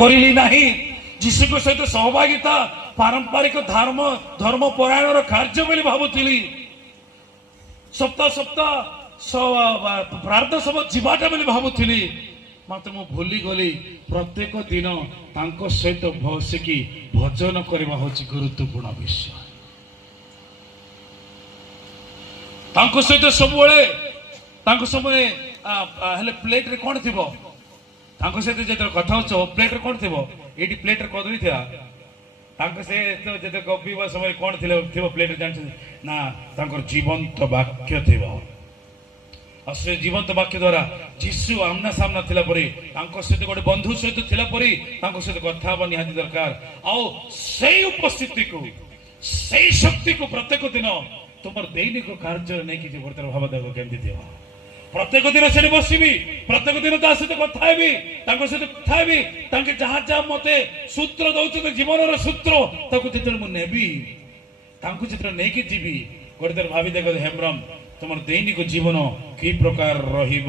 କରିଲି ନାହିଁ। ଯୀଶୁଙ୍କ ସହିତ ସହଭାଗିତା ପାରମ୍ପରିକ ଧର୍ମ ପରାୟଣର କାର୍ଯ୍ୟ ବୋଲି ଭାବୁଥିଲି। ସପ୍ତାହ ସପ୍ତାହ ପ୍ରାର୍ଥନା ସଭା ଯିବାଟା ବୋଲି ଭାବୁଥିଲି। ମାତ୍ର ମୁଁ ଭୁଲିଗଲି ପ୍ରତ୍ୟେକ ଦିନ ତାଙ୍କ ସହିତ ବସିକି ଭଜନ କରିବା ହେଉଛି ଗୁରୁତ୍ୱପୂର୍ଣ୍ଣ ବିଷୟ। ତାଙ୍କ ସହିତ ସବୁବେଳେ ତାଙ୍କ ସମୟ ହେଲେ ପ୍ଲେଟରେ କ'ଣ ଥିବ? ତାଙ୍କ ସହିତ ଯେତେବେଳେ କଥା ହଉଛ ପ୍ଲେଟରେ କ'ଣ ଥିବ? ଏଇଠି ପ୍ଲେଟରେ କଦଳୀ ଥିଲା। ତାଙ୍କ ସେ ଯେତେ ଗପିବା ସମୟରେ କ'ଣ ଥିବ ପ୍ଲେଟରେ ଜାଣିଛନ୍ତି ନା? ତାଙ୍କର ଜୀବନ୍ତ ବାକ୍ୟ ଥିବ। ଆଉ ସେ ଜୀବନ୍ତ ବାକ୍ୟ ଦ୍ୱାରା ଯୀଶୁ ଆମ୍ନା ସାମ୍ନା ଥିଲା ପରେ, ତାଙ୍କ ସହିତ ଗୋଟେ ବନ୍ଧୁ ସହିତ ଥିଲା ପରେ ତାଙ୍କ ସହିତ କଥା ହେବା ନିହାତି ଦରକାର। ଆଉ ସେଇ ଉପସ୍ଥିତିକୁ, ସେଇ ଶକ୍ତିକୁ ପ୍ରତ୍ୟେକ ଦିନ ତୁମର ଦୈନିକ କାର୍ଯ୍ୟରେ ନେଇକି ଯିବ। ଭାବ ଦେଖ କେମିତି ଥିବ। ପ୍ରତ୍ୟେକ ଦିନ ସେଠି ବସିବି, ପ୍ରତ୍ୟେକ ଦିନ ତା ସହିତ କଥା ହେବି, ତାଙ୍କ ସହିତ କଥା ହେବି। ତାଙ୍କେ ଯାହା ଯାହା ମତେ ସୂତ୍ର ଦଉଛନ୍ତି, ଜୀବନର ସୂତ୍ର, ତାକୁ ଯେତେବେଳେ ମୁଁ ନେବି, ତାଙ୍କୁ ଯେତେବେଳେ ନେଇକି ଯିବି, ଗୋଟେ ଥର ଭାବି ଦେଖ ହେମ୍ବ୍ରମ ତୁମର ଦୈନିକ ଜୀବନ କି ପ୍ରକାର ରହିବ।